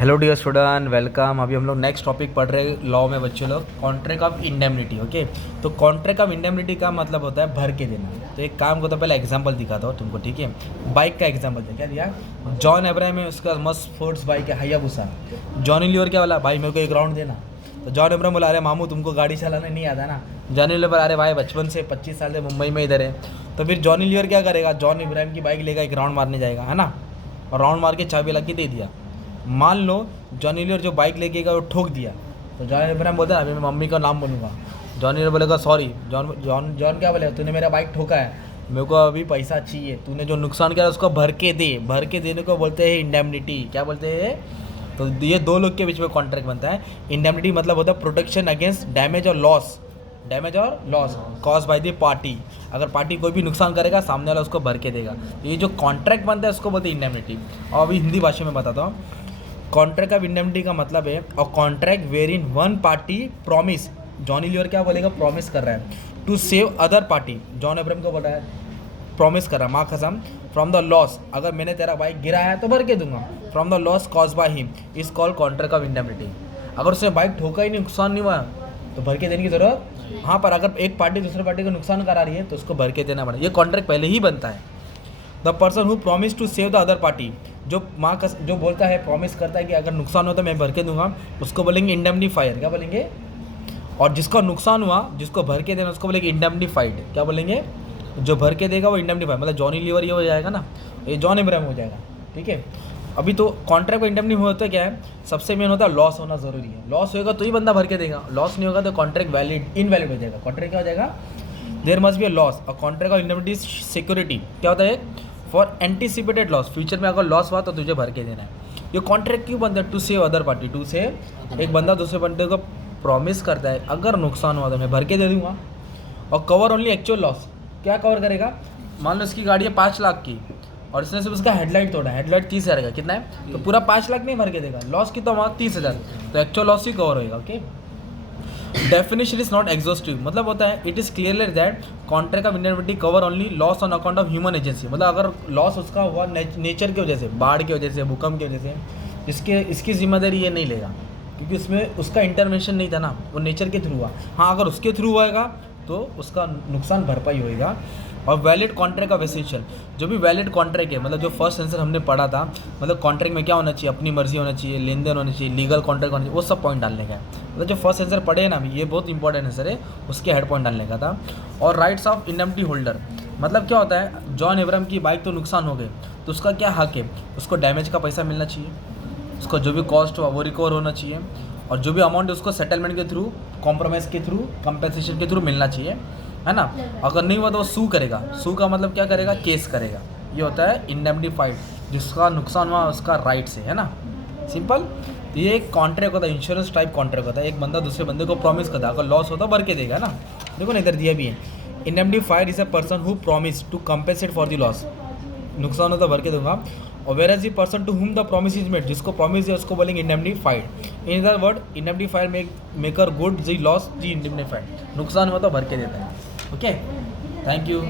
Hello dear student, welcome. अभी हम लोग नेक्स्ट टॉपिक पढ़ रहे हैं लॉ में बच्चे लोग, कॉन्ट्रैक्ट ऑफ इंडेमनिटी। ओके, तो कॉन्ट्रैक्ट ऑफ इंडेमनिटी का मतलब होता है भर के देना। तो एक काम को तो पहले एग्जांपल दिखाता हूँ तुमको, ठीक है। बाइक का एग्जांपल दिया, क्या दिया? जॉन अब्राहम है, उसका मस्त फोर्स बाइक है हायाबुसा। जॉनी लीवर क्या बोला, भाई मेरे को एक राउंड देना। तो जॉन अब्राहम बोला, अरे मामू तुमको गाड़ी चलाना नहीं आता ना। जॉनी लीवर, अरे भाई बचपन से 25 साल से मुंबई में इधर है। तो फिर जॉनी लीवर क्या करेगा, जॉन इब्राहिम की बाइक लेगा, एक राउंड मारने जाएगा, है ना। और राउंड मार के चाबी ला के दे दिया। मान लो जॉनी लीवर जो बाइक लेके गया वो ठोक दिया, तो जॉन इब्राहिम बोलता है अभी मैं मम्मी का नाम बोलूँगा। जॉनी लीवर बोलेगा सॉरी। जॉन जॉन जॉन क्या बोलेगा, तूने मेरा बाइक ठोका है, मेरे को अभी पैसा चाहिए, तूने जो नुकसान किया उसको भर के दे। भर के देने को बोलते हैं इंडेमनिटी। क्या बोलते हैं? तो ये दो लोग के बीच में कॉन्ट्रैक्ट बनता है। इंडेमनिटी मतलब होता है प्रोटेक्शन अगेंस्ट डैमेज और लॉस, डैमेज और loss cause by the party. अगर पार्टी कोई भी नुकसान करेगा, सामने वाला उसको भर के देगा। ये जो कॉन्ट्रैक्ट बनता है उसको बोलते हैं इंडेमनिटी। और अभी हिंदी भाषा में बताता हूँ। कॉन्ट्रैक्ट ऑफ इंडेमनिटी का मतलब है और contract where in one party promise. Johnny Lever क्या बोलेगा, प्रॉमिस कर रहा है to save other party. John Abraham को बोल रहा है, प्रॉमिस कर रहा है माँ कसम, फ्रॉम द लॉस, अगर मैंने तेरा बाइक गिरा है तो भर के दूंगा। From the loss cause by him is called contract of indemnity. अगर उसने बाइक ठोका ही नहीं, नुकसान नहीं हुआ, तो भर के देने की जरूरत। हाँ, पर अगर एक पार्टी दूसरे पार्टी को नुकसान करा रही है तो उसको भर के देना पड़ेगा। ये कॉन्ट्रैक्ट पहले ही बनता है। The person who promise to save the other party, जो जो बोलता है, प्रॉमिस करता है कि अगर नुकसान हो तो मैं भर के दूंगा, उसको बोलेंगे इंडेमनिफायर। क्या बोलेंगे? और जिसका नुकसान हुआ, जिसको भर के देना, उसको बोलेंगे इंडेमनिफाइड। क्या बोलेंगे? जो भर के देगा वो इंडेमनिफाइड। मतलब जॉनी लीवर ये हो जाएगा ना, ये जॉन इब्राहिम हो जाएगा, ठीक है। अभी तो कॉन्ट्रैक्ट में इंडेमनिफाई होता है क्या है, सबसे मेन होता है लॉस होना ज़रूरी है। लॉस होगा तो ही बंदा भर के देगा, लॉस नहीं होगा तो कॉन्ट्रैक्ट वैलिड इनवैलिड हो जाएगा। कॉन्ट्रैक्ट क्या हो जाएगा? There must be a loss. और कॉन्ट्रैक्ट ऑफ इंडेमनिटी सिक्योरिटी क्या होता है? फॉर एंटीसिपेटेड लॉस, फ्यूचर में अगर लॉस हुआ तो तुझे भर के देना है। ये कॉन्ट्रैक्ट क्यों बनता है? To save other party, to save. एक बंदा दूसरे बंदे को प्रॉमिस करता है अगर नुकसान हुआ तो मैं भर के दे दूंगा। और कवर ओनली एक्चुअल लॉस। क्या कवर करेगा? मान लो इसकी गाड़ी है 5 लाख की और इसने सिर्फ उसका हेडलाइट तोड़ा, हेडलाइट 30,000 का, कितना है? तो पूरा 5 लाख नहीं भर के देगा, लॉस कितना हुआ? 30,000। तो एक्चुअल लॉस ही कवर होएगा। Okay, definition is not exhaustive. मतलब होता है it is clearly that contract of indemnity cover only loss on account of human agency. मतलब अगर लॉस उसका हुआ नेचर की वजह से, बाढ़ की वजह से, भूकंप की वजह से, इसकी जिम्मेदारी ये नहीं लेगा, क्योंकि उसमें उसका इंटरवेंशन नहीं था ना, वो नेचर के थ्रू हुआ। हाँ, अगर उसके थ्रू होएगा तो उसका नुकसान भरपाई होएगा। और वैलिड कॉन्ट्रैक्ट ऑफ एसेंशियल, जो भी वैलिड कॉन्ट्रैक्ट है, मतलब जो फर्स्ट आंसर हमने पढ़ा था, मतलब कॉन्ट्रैक्ट में क्या होना चाहिए, अपनी मर्जी होना चाहिए, लेन देन होना चाहिए, लीगल कॉन्ट्रैक्ट होना चाहिए, वो सब पॉइंट डालने का है। मतलब जो फर्स्ट आंसर पढ़े ना, ये बहुत इंपॉर्टेंट आंसर है, उसके हेड पॉइंट डालने का था। और राइट्स ऑफ इंडेमनिटी होल्डर, मतलब क्या होता है, जॉन इब्राहिम की बाइक तो नुकसान हो गई, तो उसका क्या हक है? उसको डैमेज का पैसा मिलना चाहिए, उसको जो भी कॉस्ट हुआ वो रिकवर होना चाहिए, और जो भी अमाउंट है उसको सेटलमेंट के थ्रू, कॉम्प्रोमाइज़ के थ्रू, कंपेंसेशन के थ्रू मिलना चाहिए, है ना। अगर नहीं हुआ तो वो सू करेगा। सू का मतलब क्या करेगा? केस करेगा। ये होता है इंडेमनिफाइड, जिसका नुकसान हुआ उसका राइट से, है ना, सिंपल। तो ये एक कॉन्ट्रैक्ट होता है, इंश्योरेंस टाइप कॉन्ट्रैक्ट होता है। एक बंदा दूसरे बंदे को प्रॉमिस करता है, अगर लॉस होता है भर के देगा, है ना। देखो ना, इधर दिया भी है, indemnified is a person who promise to compensate for the loss. नुकसान होता भर के दूंगा। और whereas the person to whom the promise is made, जिसको प्रॉमिस है उसको बोलेंगे indemnified. In other word, indemnified maker good the loss the indemnified, नुकसान हुआ तो भर के देता है। Okay, thank you.